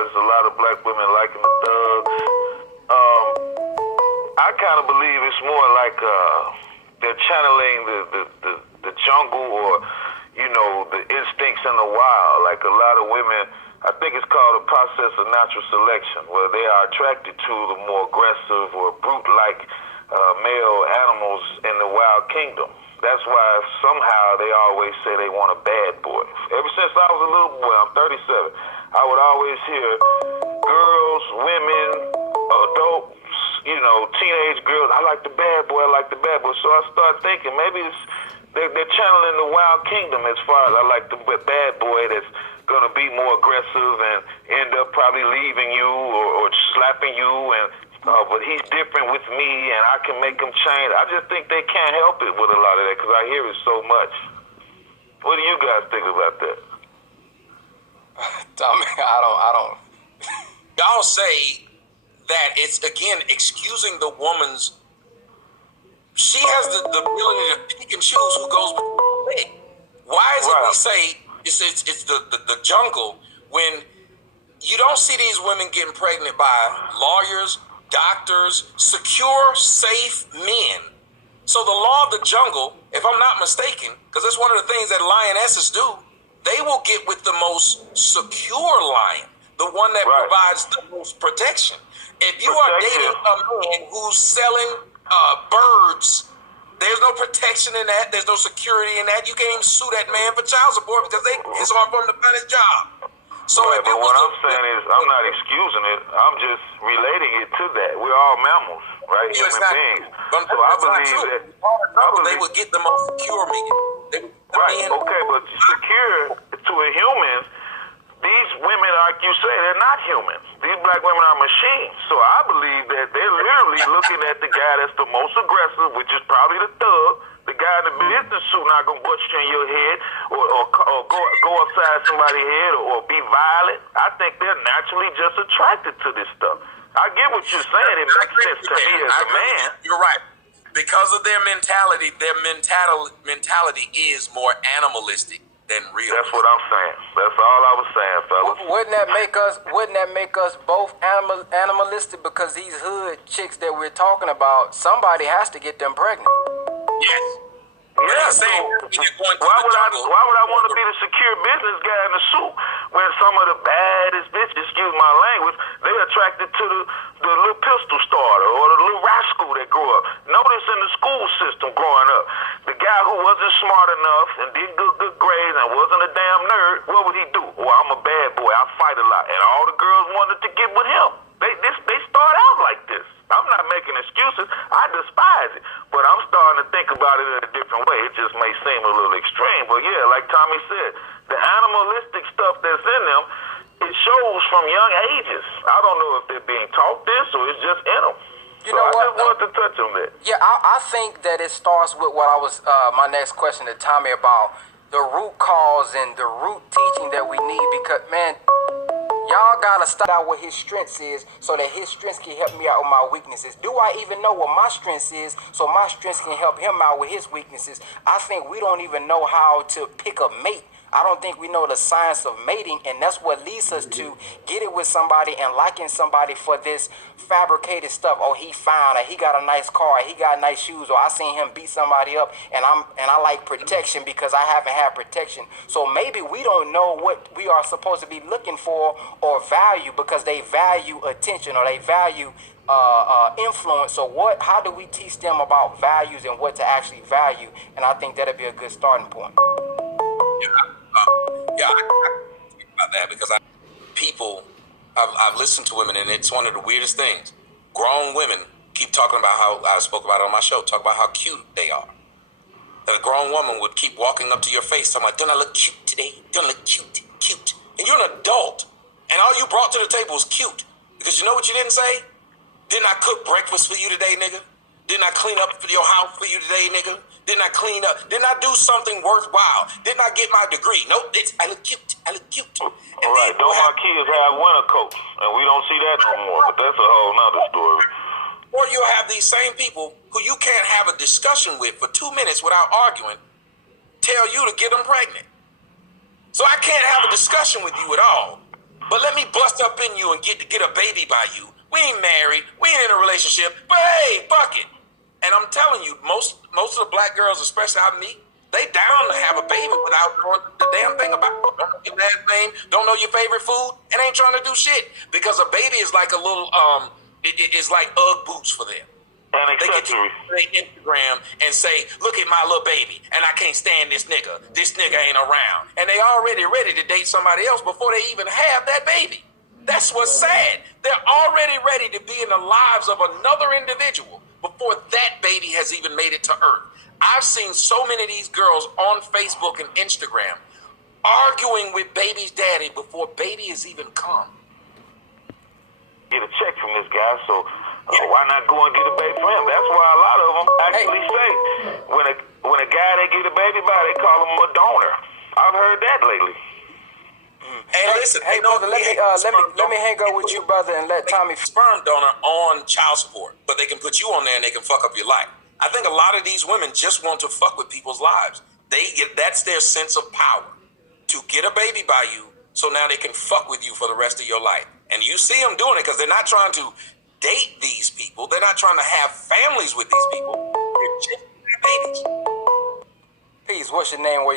as a lot of black women liking the thugs. I kind of believe it's more like they're channeling the jungle or, the instincts in the wild. Like a lot of women, I think it's called a process of natural selection, where they are attracted to the more aggressive or brute-like male animals in the wild kingdom. That's why somehow they always say they want a bad boy. Ever since I was a little boy, I'm 37, I would always hear girls, women, adults, teenage girls, I like the bad boy, I like the bad boy. So I started thinking maybe they're channeling the wild kingdom as far as I like the bad boy that's going to be more aggressive and end up probably leaving you or slapping you, but he's different with me and I can make him change. I just think they can't help it with a lot of that because I hear it so much. What do you guys think about that? I don't. Y'all say that it's, again, excusing the woman's. She has the ability to pick and choose who goes with her. Why is it we say it's the jungle when you don't see these women getting pregnant by lawyers, doctors, secure, safe men? So the law of the jungle, if I'm not mistaken, because that's one of the things that lionesses do, they will get with the most secure lion, the one that provides the most protection. If you are dating a man who's selling birds, there's no protection in that. There's no security in that. You can't even sue that man for child support because it's hard for him to find his job. So but what I'm saying is, I'm not excusing it. I'm just relating it to that. We're all mammals, right? Human beings. So I believe that they would get the most secure men. Okay, but secure to a human. These women, like you say, they're not humans. These black women are machines. So I believe that they're literally looking at the guy that's the most aggressive, which is probably the thug, the guy in the business suit not gonna bust you in your head or go upside somebody's head or be violent. I think they're naturally just attracted to this stuff. I get what you're saying. It makes sense to me as a man. You're right. Because of their mentality is more animalistic than real. That's what I'm saying. That's all I was saying, fellas. Wouldn't that make us both animalistic? Because these hood chicks that we're talking about, somebody has to get them pregnant. Yes. Yeah, so why would I want to be the secure business guy in the suit when some of the baddest bitches, excuse my language, they're attracted to the little pistol starter or the little rascal that grew up. Notice in the school system growing up, the guy who wasn't smart enough and did good grades and wasn't a damn nerd, what would he do? Well, I'm a bad boy, I fight a lot. And all the girls wanted to get with him. They start out like this. I'm not making excuses. I despise it. But I'm starting to think about it in a different way. It just may seem a little extreme. But yeah, like Tommy said, the animalistic stuff that's in them, it shows from young ages. I don't know if they're being taught this or it's just in them. You know what? I just wanted to touch on that. Yeah, I think that it starts with what I was, my next question to Tommy about the root cause and the root teaching that we need because, man, y'all gotta start out what his strengths is so that his strengths can help me out with my weaknesses. Do I even know what my strengths is so my strengths can help him out with his weaknesses? I think we don't even know how to pick a mate. I don't think we know the science of mating, and that's what leads us to get it with somebody and liking somebody for this fabricated stuff. Oh, he fine, or he got a nice car, or he got nice shoes, or I seen him beat somebody up, and I like protection because I haven't had protection. So maybe we don't know what we are supposed to be looking for or value because they value attention or they value influence. So how do we teach them about values and what to actually value? And I think that'd be a good starting point. I think about that because I've listened to women, and it's one of the weirdest things. Grown women keep talking about how, I spoke about it on my show, talk about how cute they are. That a grown woman would keep walking up to your face talking about, don't I look cute today? Don't I look cute? And you're an adult, and all you brought to the table was cute. Because you know what you didn't say? Didn't I cook breakfast for you today, nigga? Didn't I clean up for your house for you today, nigga? Didn't I clean up? Didn't I do something worthwhile? Didn't I get my degree? Nope, I look cute. And all right, don't my kids have winter coats? And we don't see that no more, but that's a whole nother story. Or you'll have these same people who you can't have a discussion with for 2 minutes without arguing tell you to get them pregnant. So I can't have a discussion with you at all. But let me bust up in you and get a baby by you. We ain't married. We ain't in a relationship. But hey, fuck it. And I'm telling you, most of the black girls, especially I meet, they down to have a baby without knowing the damn thing about it. Don't know your last name, don't know your favorite food, and ain't trying to do shit. Because a baby is like a little, it is like Ugg boots for them. An They get to accessory. their Instagram and say, look at my little baby, and I can't stand this nigga. This nigga ain't around. And they already ready to date somebody else before they even have that baby. That's what's sad. They're already ready to be in the lives of another individual before that baby has even made it to earth. I've seen so many of these girls on Facebook and Instagram arguing with baby's daddy before baby has even come. Get a check from this guy, so why not go and get a baby for him? That's why a lot of them actually say when a guy they get a baby by, they call him a donor. I've heard that lately. Hey, listen, Hey, brother, let me hang up with you, brother, and let Tommy. Sperm donor on child support, but they can put you on there and they can fuck up your life. I think a lot of these women just want to fuck with people's lives. That's their sense of power, to get a baby by you, so now they can fuck with you for the rest of your life. And you see them doing it because they're not trying to date these people. They're not trying to have families with these people. They're just babies. Peace. What's your name? Where